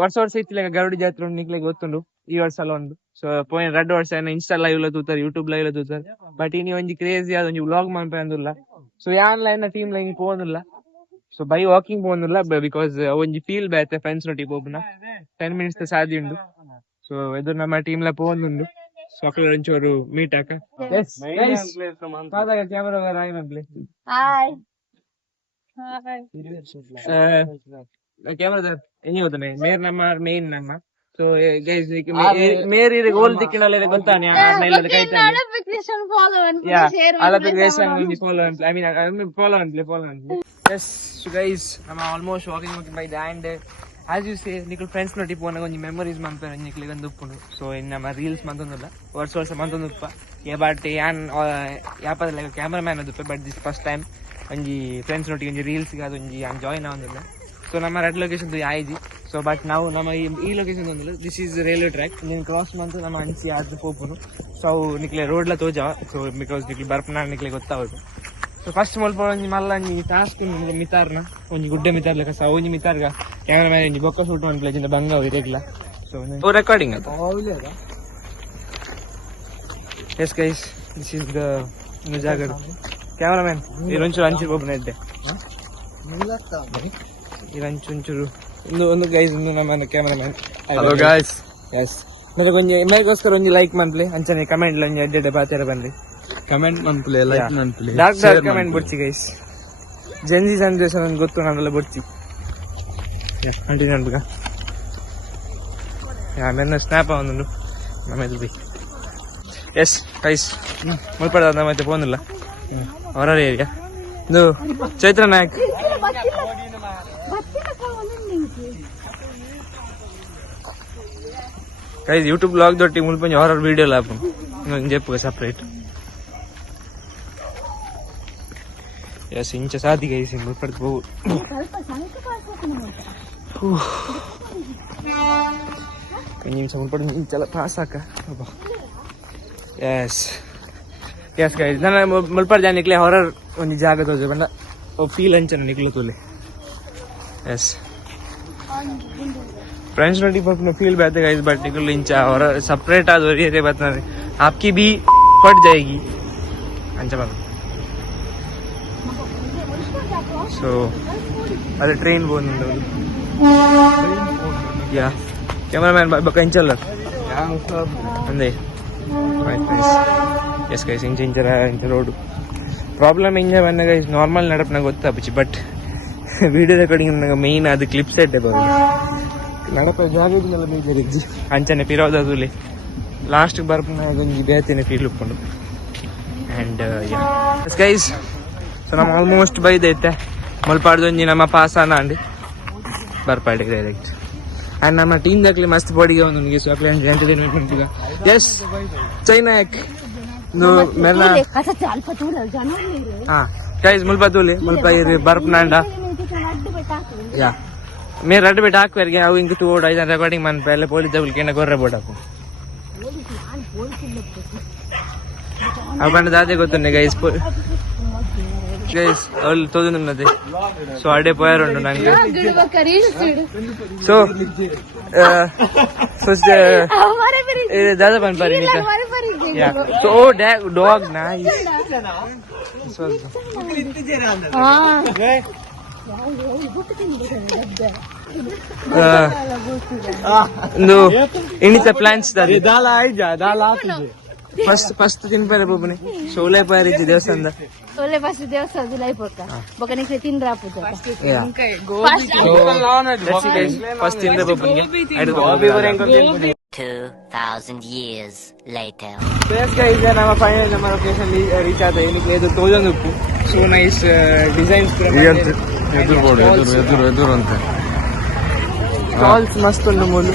ವರ್ಷ ಇತ್ತಿಲ್ಲ ಗರುಡಿ ಜಾತ್ರೆ ಉಂಟು ನಿಕ್ಲಿಗೆ ಗೊತ್ತುಂಡು ಈ ವರ್ಷ ಅಲ್ಲ ಒಂದು. ಸೊ ಪೋಯಿನ 2 ವರ್ಷ ಇನ್ಸ್ಟಾ ಲೈವ್ ಲ ತೂತಾರೆ, ಯೂಟ್ಯೂಬ್ ಲೈವ್ ಲ ತೂತಾರೆ. ಬಟ್ ಇನಿ ಒಂಜಿ ಕ್ರೇಜಿ ಆದ ಒಂಜಿ ವ್ಲಾಗ್ ಮಾಡ್ಪೆ ಅಂದಿಲ್ಲ. ಸೊ ಯಾನ್ ಲೈನ್ ಟೀಮ್ ಲೈನ್ ಪೋನಿಲ್ಲ. ಸೊ ಬೈ ವಾಕಿಂಗ್ ಪೋನಿಲ್ಲ ಬಿಕಾಸ್ ಒಂಜಿ ಫೀಲ್ ಬೇತೆ ಫ್ರೆಂಡ್ಸ್ ನೊಟ್ಟಿಗೆ ಪೋಪುನ 10 minutes ಸಾದಿ ಉಂಡು. ಸೊ ಇದು ನಮ್ಮ ಟೀಮ್ ಲ ಪೋನುಂಡು. ಸೊ ಅಕ್ಲ ಒಂಚೂರು ಮೀಟ್ ಹಾಕ. ಕ್ಯಾಮರಾ ಕ್ಯಾಮರಾದಾರ್ ಹೆಂಗೆ ಗೊತ್ತಾನೆ ಮೇರ್ ನಮ್ಮ ಮೇನ್ ನಮ್ಮ. ಸೊ ಗೈಸ್ ಮೇರ್ ಇರ ಗೋಲ್ ದಿಕ್ಕಿನಲ್ಲ ಗೊತ್ತಾನೆ ಇಲ್ಲದ ಕೈತಾನೆ ಅಲಪಿಕೇಶನ್ ಫಾಲೋ ಐ ಮೀನ್ ಫಾಲೋ ಅಂದ್ಲೆ. ಎಸ್ ಗೈಸ್ ನಮ್ಮ almost walking by the and as you say ನಿಕ್ಲು ಫ್ರೆಂಡ್ಸ್ ನೊಟ್ಟಿ ಪೋನಾಗ ಒಂಜಿ ಮೆಮೊರೀಸ್ ಮಂಪೇರ ನಿಕ್ಲಿಗೆ ಒಂದು ಉಪ್ಪುಂಡು. ಸೊ ಇನ್ನು ನಮ್ಮ ರೀಲ್ಸ್ ಮಂತೊಂದಿಲ್ಲ ವರ್ಷ ಮಂತೊಂದು ಉಪ್ಪ ಬಟ್ ಯಾನ್ ಯಾಪದ ಕ್ಯಾಮರಾ ಮ್ಯಾನ್ ಅದು ಬಟ್ ದಿಸ್ ಫಸ್ಟ್ ಟೈಮ್ ಒಂಜಿ ಫ್ರೆಂಡ್ಸ್ ನೊಟ್ಟಿಗೆ ಒಂಜಿ ರೀಲ್ಸ್ಗೆ ಅದು ಒಂಜಿ ಜಾಯಿನ್ ಆಗೋದಿಲ್ಲ. ಸೊ ನಮ್ಮ ರೆಡ್ ಲೊಕೇಶನ್ ಆಯ್ಜಿ. ಸೊ ಬಟ್ ನಾವು ನಮ್ಮ ಈ ಲೊಕೇಶನ್ ಒಂದಿಲ್ಲ. This is railway track. ನೀನು ಕ್ರಾಸ್ ಮಂತು ನಮ್ಮ ಅನ್ಸಿ ಆದ್ರೆ ಪೋಪುನು. ಸೊ ಅವು ನಿಕ್ಲೆ ರೋಡ್ಲ ತೋಜಾವ. ಸೊ ಬಿಕಾಸ್ ನಿಕ್ಲಿ ಬರ್ಪನ ನಿಕ್ಲೆ ಗೊತ್ತಾಗೋದು. ಸೊ ಫಸ್ಟ್ ಮುಲ್ಪ ಒಂಜಿ ಮಲ್ಲ ಒಂಜಿ ಟಾಸ್ಕ್ ಮಿತಾರ್ನ ಒಂಜಿ ಗುಡ್ಡೆ ಮಿತಾರ್ ಲೆಕ್ಕ. ಸೊ ಒಂಜಿ ಮಿತಾರ್ಗ ಕ್ಯಾಮರಾ ಮ್ಯಾನ್ ಒಂಜಿ ಬೊಕ್ಕ ಶೂಟ್ ಮಾಡ್ಲಿಲ್ಲ ಬಂಗ ಇರಲಿಲ್ಲ. ಸೊ ರೆಕಾರ್ಡಿಂಗ್ ಅದು. Yes guys this is the ಜಾಗ. ಕ್ಯಾಮರಾ ಮ್ಯಾನ್ ಇರೊಂಚೂರು ಅಂಚಿ ಒಬ್ಬನ ಇದ್ದೆ ಇರಂಚೂರು ಒಂದು ಗೈಸ್ ಒಂದು ನಮ್ಮ camera man. Hello guys. Yes ಮತ್ತೆ ಒಂಜಿ ಎಮ್ಮೈಗೋಸ್ಕರ ಒಂಜಿ ಲೈಕ್ ಮಂತ್ಲಿ ಅಂಚನೆ ಕಮೆಂಟ್ ಒಂಜಿ ಎಡ್ಡೆ ಬಾತೆರ ಬಂದ್ರಿ comment monthly like monthly dark comment ಬೊಡ್ಚಿ ಗೈಸ್. ಜೆನ್ಜಿ ಜನರೇಷನ್ ಗೊತ್ತು ನಾನೆಲ್ಲ ಬೊಡ್ಚಿ ಕಂಟಿನ್ಯೂ ಅನ್ಬೇಕ. ಆಮೇಲೆ ಸ್ನ್ಯಾಪ್ ಒಂದು ನಮ್ಮೆದು ಬಿ. ಎಸ್ ಗೈಸ್ ಮುಲ್ಪಡ ಮತ್ತೆ ಫೋನಿಲ್ಲ ಹೊರ ಏರಿಯಾ ಇದು Chaitra Nayak. Guys YouTube blog ದೊಟ್ಟಿ ಮುಲ್ಪ ಹಾರರ್ ವಿಡಿಯೋ ಲಾಪು చెప్పు ಸಪ್ರೇಟ್. ಎಸ್ ಇಂಚ ಸಾದಿ ಗೈಸ್ ಮುಲ್ಪಡ್ದು ಹೋಗು ನಿಮಿಷ ಮುಲ್ಪಡ್ದು ಇಂಚೆಲ್ಲ ಪಾಸ್ ಹಾಕ. ಎಸ್ ಎಸ್ ಗೈಸ್ ನಾನು ಮುಲ್ಪಡ್ ಜನ ನಿಕ್ಲೆ ಹಾರರ್ ಒಂದು ಜಾಗ ತೋಜ ಬಂದ ಫೀಲ್ ಅಂಚನ ನಿಕ್ಲು ತೋಲೆ. ಎಸ್ फ्रेंड्स नोटी पर फील बैठे गाइस बट निकल इंचा और सेपरेट आज हो रही है बात ना आपकी भी फट जाएगी अंचा बात. सो अरे ट्रेन बोल या कैमरामैन बका इंचल अंदे यस गाइस इंचर रोड प्रॉब्लम इंज बन्ना गाइस नॉर्मल नडपना गोत्ता पिच बट वीडियो रेकॉर्डिंग मेन ಅದು ಕ್ಲಿಪ್ ಸೆಟ್ ಬರೋದು ನಡಪ ಜಾಗ ಇದನ್ನೆಲ್ಲ ಬೇಜಾರಿಜ್ಜಿ ಅಂಚನೆ ಪಿರೋದದುಲೆ ಲಾಸ್ಟ್ ಬರ್ಪನ ಒಂಜಿ ಬೇತಿನ ಫೀಲ್ ಉಪ್ಪುಂಡು. ಆ್ಯಂಡ್ ಎಸ್ ಗೈಸ್ ಸೊ ನಮ್ಮ ಆಲ್ಮೋಸ್ಟ್ ಬೈದೈತೆ ಮುಲ್ಪಾಡ್ದೊಂಜಿ ನಮ್ಮ ಪಾಸಾನ ಅಂಡಿ ಬರ್ಪಾಡಿಗೆ ಡೈರೆಕ್ಟ್. ಆ್ಯಂಡ್ ನಮ್ಮ ಟೀಮ್ ದಾಕ್ಲಿ ಮಸ್ತ್ ಬಾಡಿಗೆ ಒಂದು ಸೊ ಅಕ್ಲೆ ಎಂಟರ್ಟೈನ್ಮೆಂಟ್ ಉಂಟು. ಎಸ್ ಚೈನಾಕ್ ಮೆಲ್ಲ ಹಾಂ ಗೈಸ್ ಮುಲ್ಪ ತೂಲಿ ಮುಲ್ಪ ಇರಿ ಬರ್ಪನಾಂಡ ಯಾ मैं रेड बेटा आक कर गया वो इनके टू ओड आई रिकॉर्डिंग मन पहले पुलिस जब के ना गोरे बोटा को अब बंद दादे को तो ने गाइस all तो दिन नदे सो आडे पोयर उंटु ನಂಗೆ सो ये दादा बन पारी निका या so dog nice no inita plans da dala ai ja dala first din pare bobne sole pare ji devasanda sole first devasanda lai porta bokane se tin raputa inkai go first din bobne adu gobi vare enko 2000 years later. Yes guys nama final nama location reach aada enik ledu tozandu so nice designs ಎದುರು ಅಂತ stalls ಮಸ್ತ್ ಉಂಟು ಮೂಲು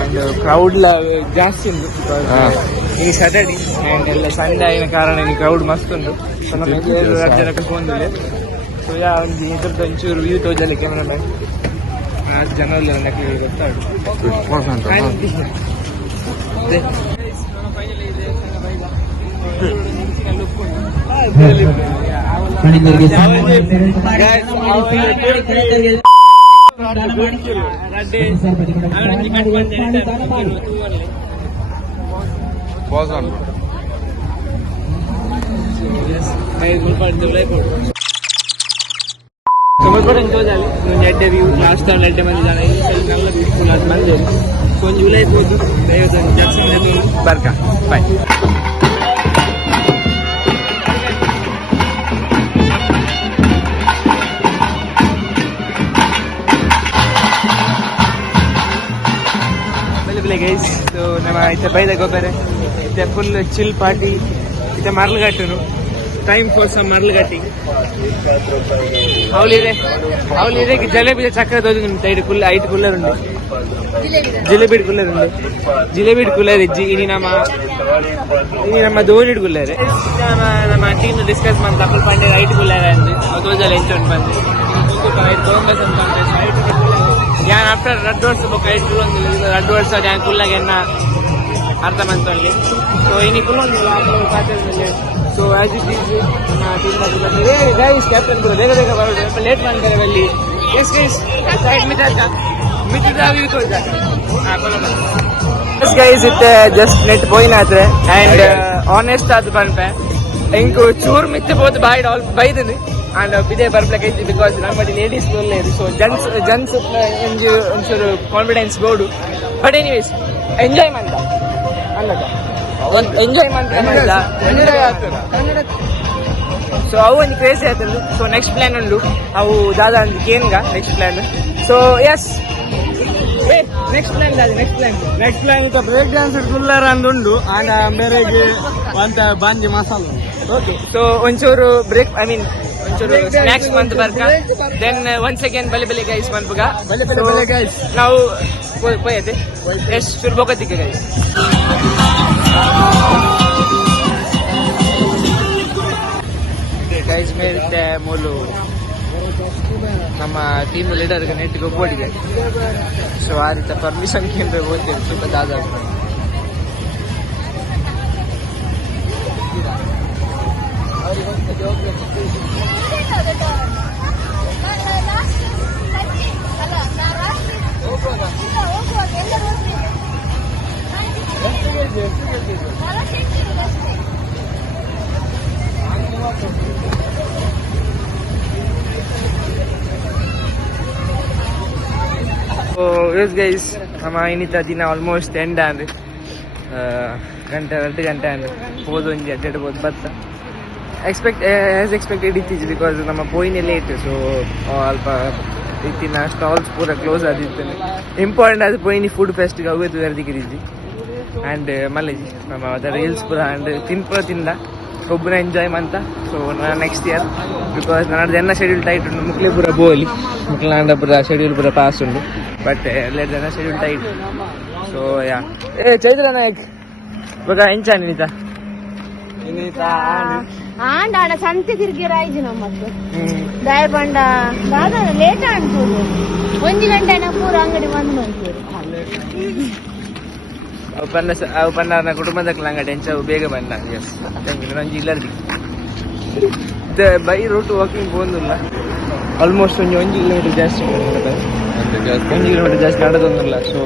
and crowd ಜಾಸ್ತಿ ಉಂಟು ಈ Saturday and ಎಲ್ಲ Sunday ಆಗಿನ ಕಾರಣ ಕ್ರೌಡ್ ಮಸ್ತ್ ಉಂಟು. ಸೊ ನಮಗೆ ಜನ ಕರ್ಕೊಂಡಿಲ್ಲ ಸೊ ಯಾ ಒಂದು ಇದ್ರದ್ದು ಒಂಚೂರು ವ್ಯೂ ತೋಜಲ್ಲಿ ಕ್ಯಾಮ್ರಾ ಮ್ಯಾನ್ ಜನ ಗೊತ್ತಾಡು Pause on. ಎಡ್ಡೆ ವ್ಯೂ ಲಾಸ್ಟ್ ಎಡ್ಡೆ ಮಂದಿ ಜನ ಎಲ್ಲ ಬ್ಯೂಟಿಫುಲ್ ಅದು ಮಂದಿ ಸೊ ಒಂದು ಜುಲೈ ಹೋದು ದಯವಿಟ್ಟು ಜಾಸ್ತಿ ಬರ್ಕ ಬಾಯ್. ಗೈಸ್ ಸೊ ನಮ್ಮ ಇತ್ತೆ ಬೈದ ಗೊಬ್ಬರ ಇತ್ತೆ ಫುಲ್ ಚಿಲ್ ಪಾರ್ಟಿ ಇತ್ತೆ ಮರಳುಗಟ್ಟನು ಟೈಮ್ ಫಾರ್ ಸಮ್ ಮರಳುಗಟ್ಟಿ ಅವಳಿದೆ ಜಲೇಬಿ ಚಕ್ರ ತೋಜು ನಿಮ್ಮ ಸೈಡ್ ಕುಲ್ಲ ಐದು ಕುಲ್ಲರ್ ಉಂಟು ಜಿಲೇಬಿ ಕುಲ್ಲರ್ ಉಂಟು ಜಿಲೇಬಿ ಕುಲ್ಲರ್ ಇಜ್ಜಿ ಇನಿ ನಮ್ಮ ಧೋನಿ ಕುಲ್ಲರ್ ನಮ್ಮ ಟೀಮ್ ಡಿಸ್ಕಸ್ ಮಾಡಿ ಕಪಲ್ ಪಾಂಡೆ ಐದು ಕುಲ್ಲರ್ ಅಂದು ತೋಜಲ್ಲಿ ಎಂಚೊಂಡು ಬಂದು ಕಾಂಗ್ರೆಸ್ ಅಂತ ഞാൻ ആഫ്റ്റർ റെഡ് ഡോട്ട്സ് ഇപ്പോൾ കഴിച്ചിട്ടുള്ള റെഡ് ഡോട്ട്സ് ഞാൻ കുള്ളകെന്ന അർത്ഥമന്ത്രി സോ ഇനി കുള്ളൊന്നുമില്ല so as it is guys captain ಬೇಗ ಬೇಗ ಬರೋದು ಲೇಟ್ ಮಾಡ್ತಾರೆ ಅಲ್ಲಿ yes guys side yes guys ಇತ್ತೆ ಜಸ್ಟ್ ನೆಟ್ ಪೋಯಿನಾದ್ರೆ ಆ್ಯಂಡ್ ಆನೆಸ್ಟ್ ಅದು ಬಂದ್ಪೆ ಎಂಕು ಚೂರು ಮಿತ್ತೆ ಬೋದು ಬೈದಿನಿ ಆ್ಯಂಡ್ ಇದೇ ಬರ್ಬೇಕೈತಿ ಬಿಕಾಸ್ ನಮ್ಮಲ್ಲಿ ಲೇಡೀಸ್ ಒಳ್ಳೆಯದು ಸೊ ಜನ್ಸ್ ಒಂಚೂರು ಕಾನ್ಫಿಡೆನ್ಸ್ ಬೋರ್ಡು ಬಟ್ ಎನಿವೇಸ್ ಎಂಜಾಯ್ ಮಾಡ್ದ ಅಲ್ಲದ ಎಂಜಾಯ್ ಮಾಡ್ತಾ ಸೊ ಅವು ಒಂದು ಕ್ರೇಜಿ ಆಯ್ತಂದು ಸೊ ನೆಕ್ಸ್ಟ್ ಪ್ಲಾನ್ ಉಂಡು ಅವು ದಾದಾ ಅಂದ್ ಕೇನ್ಗ next plan so S next plan ಇತ್ತ ಬ್ರೇಕ್ ಡ್ಯಾನ್ಸ್ ಕುಲ್ಲರ್ ಅಂದುಂಡು ಆಗ ಬೇರೆಗೆ ಅಂತ ಬಾಂಜಿ ಮಸಾಲ ಓಕೆ ಸೊ ಒಂಚೂರು ಬ್ರೇಕ್ ಐ ಮೀನ್ ಒಂಚೂರು ಸ್ನಾಕ್ಸ್ ಬಂದು ಬರ್ಕ ದೆನ್ ಒನ್ಸ್ ಅಗೇನ್ ಬಲೆ ಗೈಸ್ ಮನ್ಪುಗ ಬಲೆ ಗೈಸ್ ನಾವು ಪೋಯತೆ ಎಸ್ ಫಿರ್ ಬೋಗತಿಗೆ ಗೈಸ್ ಗೈಸ್ ಮೇಲಿದ್ದೆ ಮೂಲು ನಮ್ಮ ಟೀಮ್ ಲೀಡರ್ಗೆ ನೆಟ್ಟಿಗೆ ಒಬ್ಬೊಟ್ಟಿಗೆ ಸೊ ಆ ರೀತಿ ಪರ್ಮಿಷನ್ ಕೇಂದ್ರ ಹೋಗ್ತೇವೆ ತುಂಬ ದಾದ ಎಸ್ ಗೈಸ್ ನಮ್ಮ ಇನ್ನಿತ ದಿನ ಆಲ್ಮೋಸ್ಟ್ ಎಂಡ್ ಅಂದ್ರೆ ಗಂಟೆ 2 ಗಂಟೆ ಅಂದ್ರೆ ಹೋದು ಒಂಜಿ ಅಡ್ಡಾಡ್ಬೋದು ಬತ್ತ ಆಸ್ ಎಕ್ಸ್ಪೆಕ್ಟೆಡ್ ಇತ್ತೀಚೆ ಬಿಕಾಸ್ ನಮ್ಮ ಪೋಯಿನೇ ಲೇಟ್ ಸೊ ಅಲ್ಪ ಇತ್ತಿನ ಸ್ಟಾಲ್ಸ್ ಪೂರ ಕ್ಲೋಸ್ ಆದಿತ್ತು ಇಂಪಾರ್ಟೆಂಟ್ ಅದು ಪೋಯಿನಿ ಫುಡ್ ಫೆಸ್ಟ್ಗೆ ಹೋಗೋದು ಎರ್ದಿಕ್ಕಿರಿಜಿ ಆ್ಯಂಡ್ ಮಲ್ಲೇಜಿ ನಮ್ಮ ಅದರ ರೀಲ್ಸ್ ಪೂರ ಆ್ಯಂಡ್ ತಿಂದ ಒಬ್ಬನ enjoy month so next here because ನನ್ನ ಜನ ಶೆಡ್ಯೂಲ್ ಟೈಟ್ ಉಂಟು ಮುಕ್ಲೆ ಪೂರ ಬೋಲಿ ಮುಕ್ಲಾಂಡ ಪೂರ ಶೆಡ್ಯೂಲ್ ಪೂರ ಪಾಸ್ ಉಂಟು ಬಟ್ ಎಲ್ಲ ಜನ schedule tight so yeah Chaitra Nayak ಇವಾಗ ಹೆಂಚ ನೀತ ಆಂಡ ಸಂತೆ ತಿರ್ಗಿರಾಯ್ಜಿ ನಮ್ಮದು ದಯ ಬಂಡ ದಾದ ಲೇಟ್ ಅನ್ಬೋದು 1 ಗಂಟೆ ಪೂರ ಅಂಗಡಿ ಬಂದು ಅವು ಪನ್ನ ಕುಟುಂಬದಕ್ಕೆ ಅಂಗಡಿ ಹೆಂಚವು ಬೇಗ ಬಂದ ಎಸ್ ಥ್ಯಾಂಕ್ ಯು ನಂಜಿ ಇಲ್ಲರ್ದಿ ಬೈ ರೂಟ್ ವಾಕಿಂಗ್ പോകുന്നിಲ್ಲ ಆಲ್ಮೋಸ್ಟ್ ಒಂದು 1 ಕಿಲೋಮೀಟರ್ ಜಾಸ್ತಿ 1 ಕಿಲೋಮೀಟರ್ ಜಾಸ್ತಿ ನಡೆದೊಂದಿಲ್ಲ ಸೊ